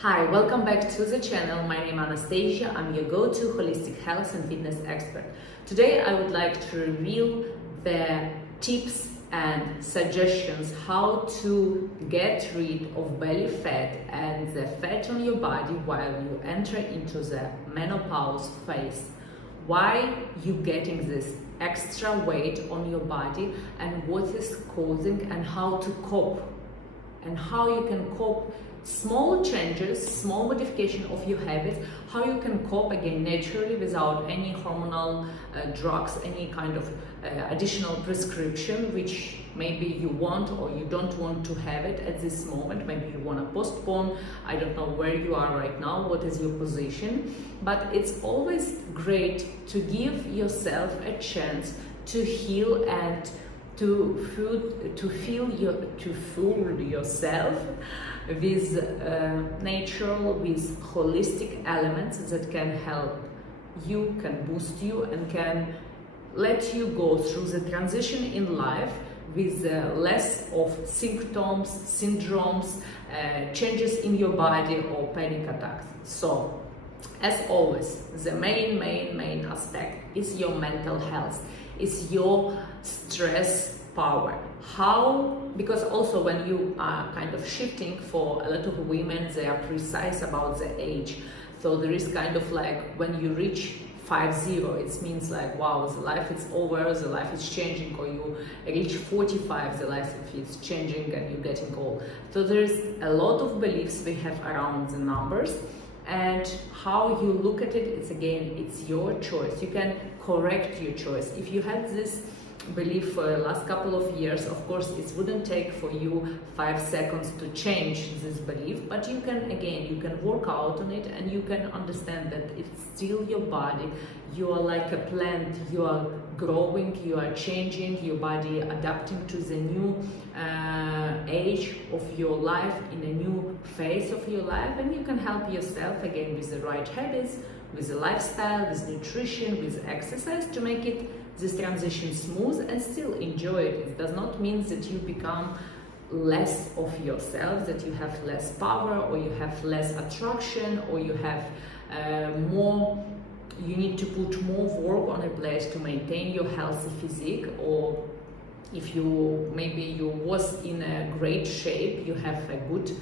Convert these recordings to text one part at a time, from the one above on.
Hi, welcome back to the channel. My name is Anastasia. I'm your go-to holistic health and fitness expert. Today I would like to reveal the tips and suggestions how to get rid of belly fat and the fat on your body while you enter into the menopause phase. Why you getting this extra weight on your body and what is causing and how to cope and how you can cope. Small changes, small modification of your habits, how you can cope again naturally without any hormonal drugs, any kind of additional prescription which maybe you want or you don't want to have it at this moment. Maybe you want to postpone. I don't know where you are right now, what is your position, but it's always great to give yourself a chance to heal and to fool yourself with natural, with holistic elements that can help you, can boost you, and can let you go through the transition in life with less of symptoms, syndromes, changes in your body or panic attacks. So, as always, the main aspect is your mental health, is your stress power. How? Because also when you are kind of shifting, for a lot of women, they are precise about the age. So there is kind of like when you reach 50, it means like, wow, the life is over, the life is changing, or you reach 45, the life is changing and you're getting old. So there's a lot of beliefs we have around the numbers, and how you look at it, it's your choice. You can correct your choice. If you had this belief for the last couple of years, of course it wouldn't take for you 5 seconds to change this belief, but you can work out on it, and you can understand that it's still your body. You are like a plant, you are growing, you are changing your body, adapting to the new age of your life, in a new phase of your life, and you can help yourself again with the right habits, with the lifestyle, with nutrition, with exercise, to make it this transition smooth and still enjoy it. It does not mean that you become less of yourself, that you have less power, or you have less attraction, or you have you need to put more work on a place to maintain your healthy physique, or if you was in a great shape, you have a good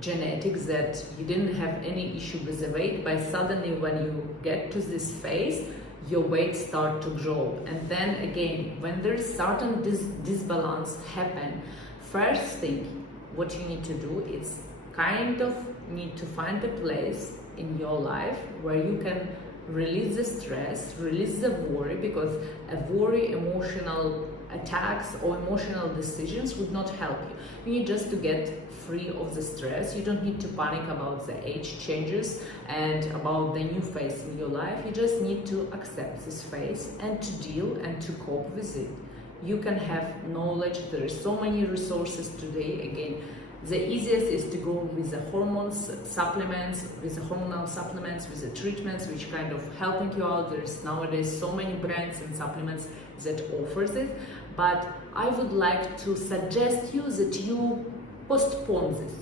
genetics, that you didn't have any issue with the weight, but suddenly when you get to this phase, your weight start to grow. And then again, when there is certain disbalance happen, first thing what you need to do is kind of need to find a place in your life where you can release the stress, release the worry, because a worry, emotional attacks or emotional decisions would not help you. You need just to get free of the stress. You don't need to panic about the age changes and about the new phase in your life. You just need to accept this phase and to deal and to cope with it. You can have knowledge. There are so many resources today. Again, the easiest is to go with the hormones supplements, with the hormonal supplements, with the treatments which kind of helping you out. There's nowadays so many brands and supplements that offers it, but I would like to suggest you that you postpone this.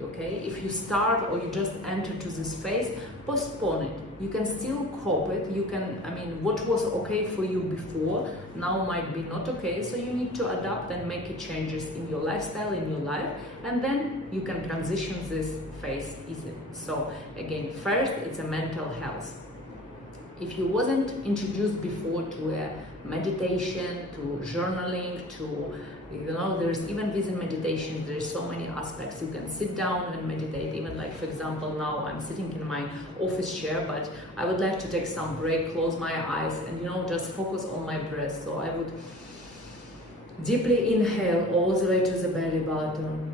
Okay, if you start or you just enter to this phase, postpone it. You can still cope it. You can, what was okay for you before now might be not okay, so you need to adapt and make changes in your lifestyle, in your life, and then you can transition this phase easily. So again, first it's a mental health. If you wasn't introduced before to a meditation, to journaling, to there's even within meditation, there's so many aspects. You can sit down and meditate, even like, for example, now I'm sitting in my office chair, but I would like to take some break, close my eyes, and just focus on my breath. So I would deeply inhale all the way to the belly button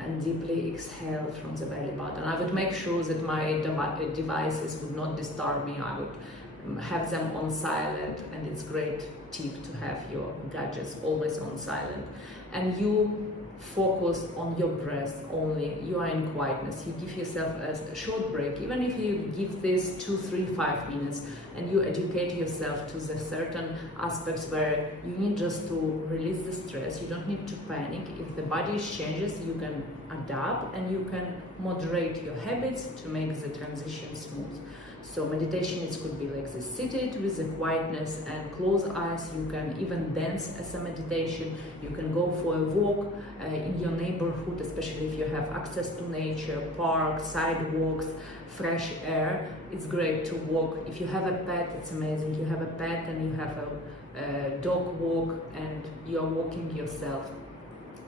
and deeply exhale from the belly button. I would make sure that my devices would not disturb me. I would have them on silent, and it's great tip to have your gadgets always on silent. And you focus on your breath only. You are in quietness. You give yourself a short break, even if you give this 2, 3, 5 minutes, and you educate yourself to the certain aspects where you need just to release the stress. You don't need to panic. If the body changes, you can adapt and you can moderate your habits to make the transition smooth. So meditation, it could be like this: seated with the quietness and closed eyes. You can even dance as a meditation. You can go for a walk in your neighborhood, especially if you have access to nature, parks, sidewalks, fresh air. It's great to walk. If you have a pet, it's amazing. You have a pet and you have a dog walk and you're walking yourself.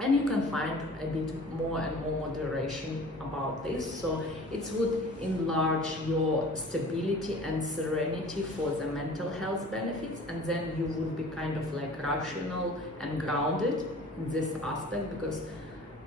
And you can find a bit more and more moderation about this. So it would enlarge your stability and serenity for the mental health benefits, and then you would be kind of like rational and grounded in this aspect, because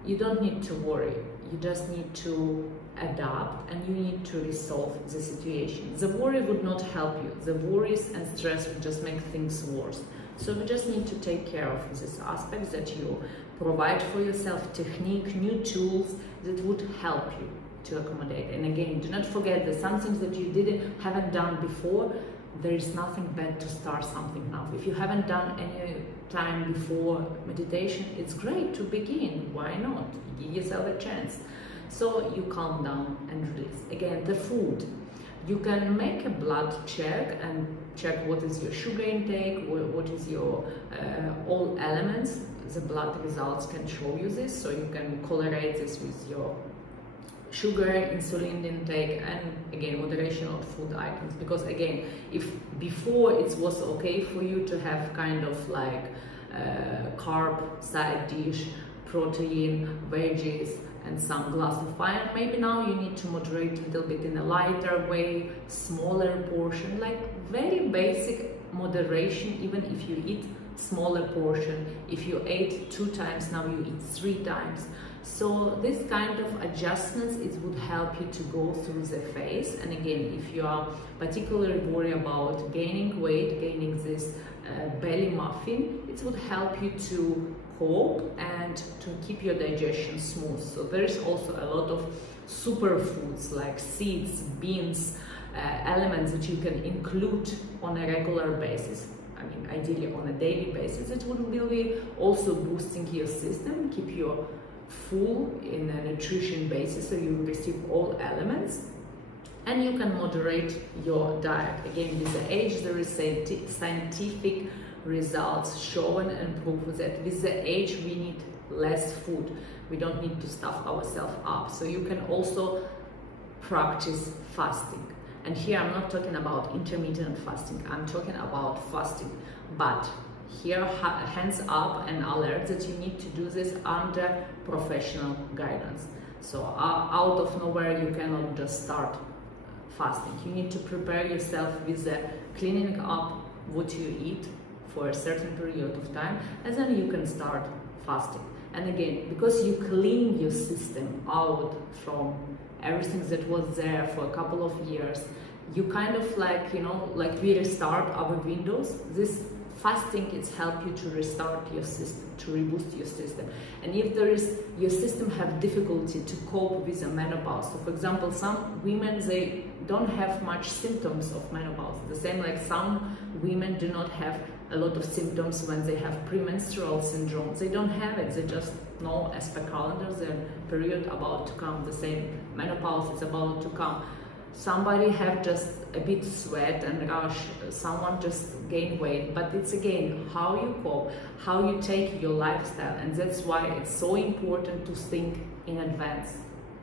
you don't need to worry. You just need to adapt and you need to resolve the situation. The worry would not help you. The worries and stress would just make things worse. So we just need to take care of this aspect, that you provide for yourself technique, new tools that would help you to accommodate. And again, do not forget that some things that you haven't done before, there is nothing bad to start something now. If you haven't done any time before meditation, it's great to begin. Why not? Give yourself a chance. So you calm down and release. Again, the food. You can make a blood check and check what is your sugar intake, what is your all elements. The blood results can show you this, so you can correlate this with your sugar, insulin intake, and again, moderation of food items. Because again, if before it was okay for you to have kind of like carb side dish, protein, veggies, and some glass of wine, maybe now you need to moderate a little bit in a lighter way, smaller portion, like very basic moderation. Even if you eat smaller portion, if you ate 2 times, now you eat 3 times. So this kind of adjustments, it would help you to go through the phase. And again, if you are particularly worried about gaining weight, gaining this belly muffin, it would help you to cope and to keep your digestion smooth. So there is also a lot of superfoods like seeds, beans, elements that you can include on a regular basis. I mean, ideally on a daily basis. It would be also boosting your system, keep you full in a nutrition basis, so you receive all elements. And you can moderate your diet. Again, with the age, there is scientific results shown and prove that with the age we need less food. We don't need to stuff ourselves up. So you can also practice fasting. And here I'm not talking about intermittent fasting, I'm talking about fasting. But here, hands up and alert that you need to do this under professional guidance. So out of nowhere you cannot just start fasting. You need to prepare yourself with the cleaning up what you eat for a certain period of time, and then you can start fasting. And again, because you clean your system out from everything that was there for a couple of years, you kind of like, you know, like we restart our windows. This fasting, it's help you to restart your system, to reboost your system. And if there is, your system have difficulty to cope with the menopause. So for example, some women, they don't have much symptoms of menopause. The same like some women do not have a lot of symptoms when they have premenstrual syndrome. They don't have it, they just know as per calendar the period about to come. The same, menopause is about to come. Somebody have just a bit sweat and rush, someone just gain weight, but it's again how you cope, how you take your lifestyle, and that's why it's so important to think in advance.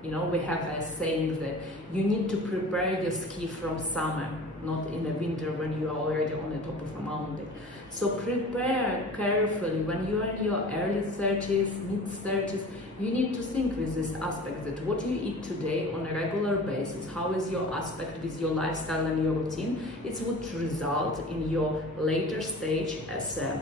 You know, we have a saying that you need to prepare your ski from summer, not in the winter when you are already on the top of a mountain. So prepare carefully when you are in your early 30s, mid 30s. You need to think with this aspect that what you eat today on a regular basis, how is your aspect with your lifestyle and your routine, it would result in your later stage as a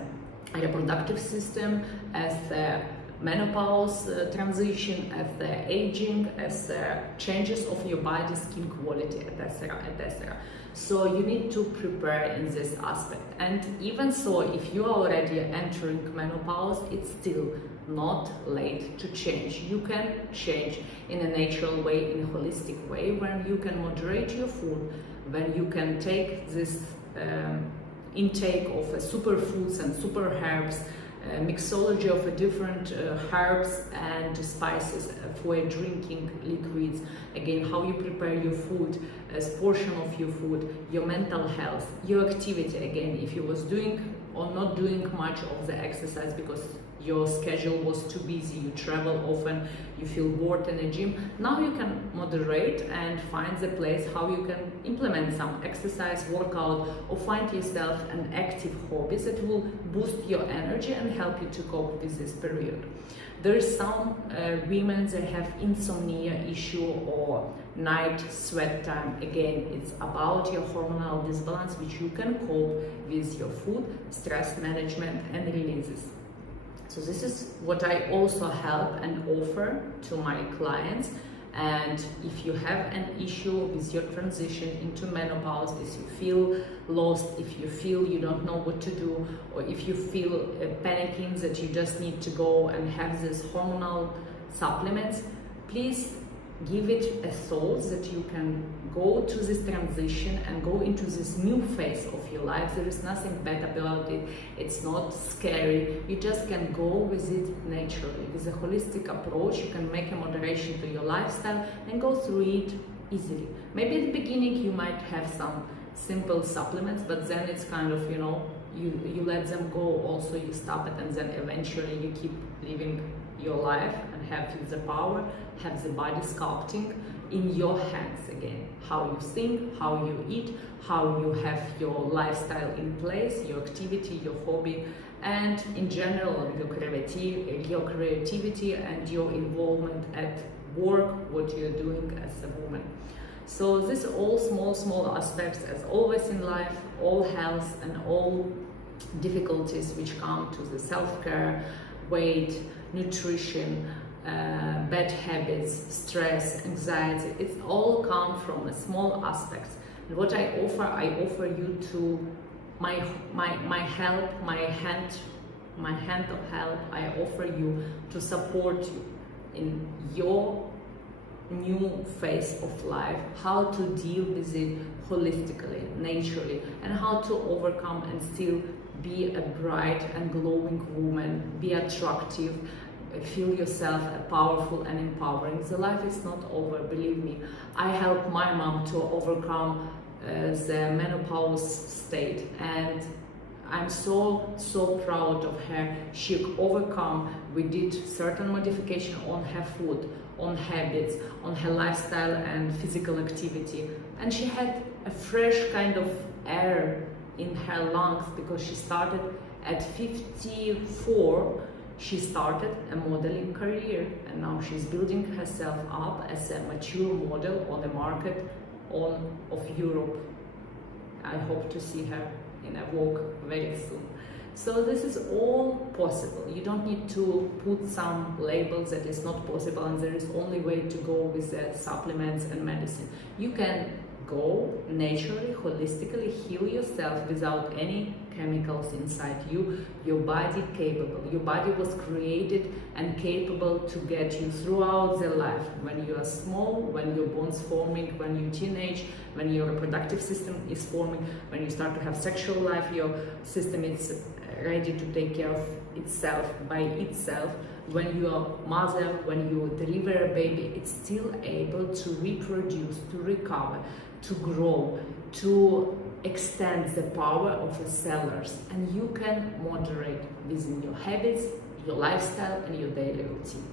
reproductive system, as a menopause transition, as the aging, as the changes of your body, skin quality, etc., etc. So you need to prepare in this aspect. And even so, if you are already entering menopause, it's still not late to change. You can change in a natural way, in a holistic way, when you can moderate your food, when you can take this intake of superfoods and super herbs, mixology of different herbs and spices for drinking liquids, again how you prepare your food, as portion of your food, your mental health, your activity, again if you was doing or not doing much of the exercise because your schedule was too busy, you travel often, you feel bored in a gym. Now you can moderate and find the place how you can implement some exercise, workout, or find yourself an active hobby that will boost your energy and help you to cope with this period. There is some women that have insomnia issue or night sweat time. Again, it's about your hormonal disbalance, which you can cope with your food, stress management, and releases. So this is what I also help and offer to my clients. And if you have an issue with your transition into menopause, if you feel lost, if you feel you don't know what to do, or if you feel panicking that you just need to go and have these hormonal supplements, please give it a thought that you can go to this transition and go into this new phase of your life. There is nothing bad about it. It's not scary. You just can go with it naturally. With a holistic approach, you can make a moderation to your lifestyle and go through it easily. Maybe at the beginning you might have some simple supplements, but then it's kind of, you let them go, also you stop it, and then eventually you keep living your life and have the power, have the body sculpting in your hands again. How you think, how you eat, how you have your lifestyle in place, your activity, your hobby, and in general your creativity and your involvement at work, what you're doing as a woman. So these are all small aspects, as always in life, all health and all difficulties which come to the self-care, weight, nutrition, bad habits, stress, anxiety. It's all come from a small aspects. And what I offer you to my help, my hand of help. I offer you to support you in your new phase of life, how to deal with it holistically, naturally, and how to overcome and still be a bright and glowing woman, be attractive, feel yourself powerful and empowering. The life is not over, believe me. I helped my mom to overcome the menopause state, and I'm so proud of her. She overcome. We did certain modification on her food, on habits, on her lifestyle and physical activity, and she had a fresh kind of air in her lungs because she started at 54. She started a modeling career, and now she's building herself up as a mature model on the market of Europe. I hope to see her in a walk very soon. So this is all possible. You don't need to put some labels that is not possible and there is only way to go with the supplements and medicine. You can go naturally, holistically, heal yourself without any chemicals inside you. Your body capable. Your body was created and capable to get you throughout the life. When you are small, when your bones forming, when you teenage, when your reproductive system is forming, when you start to have sexual life, your system is ready to take care of itself by itself. When you are mother, when you deliver a baby, it's still able to reproduce, to recover, to grow, to extend the power of the cellars. And you can moderate within your habits, your lifestyle, and your daily routine.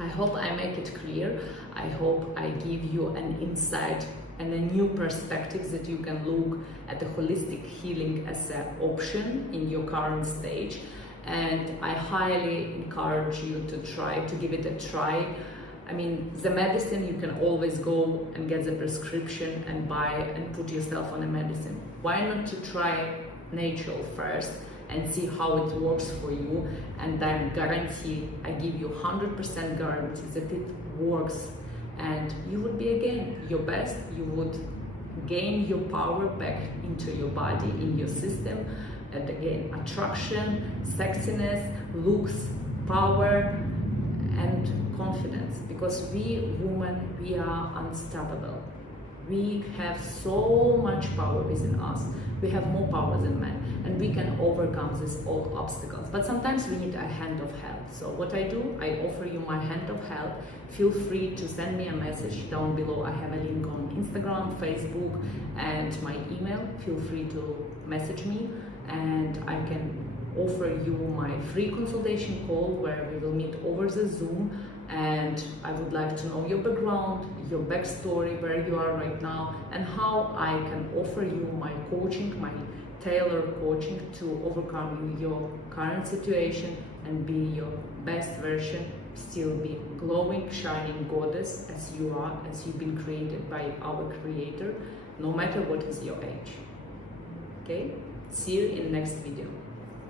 I hope I make it clear. I hope I give you an insight and a new perspective that you can look at the holistic healing as an option in your current stage. And I highly encourage you to try to give it a try. I mean, the medicine, you can always go and get the prescription and buy and put yourself on a medicine. Why not to try natural first and see how it works for you, and then guarantee, I give you 100% guarantee that it works, and you would be again your best. You would gain your power back into your body, in your system, and again, attraction, sexiness, looks, power and confidence, because we women, we are unstoppable. We have so much power within us. We have more power than men, and we can overcome these all obstacles. But sometimes we need a hand of help. So what I do, I offer you my hand of help. Feel free to send me a message down below. I have a link on Instagram, Facebook, and my email. Feel free to message me, and I can offer you my free consultation call where we will meet over the Zoom, and I would like to know your background, your backstory, where you are right now, and how I can offer you my coaching, my tailored coaching to overcome your current situation and be your best version, still be glowing, shining goddess as you are, as you've been created by our Creator, no matter what is your age. Okay? See you in next video.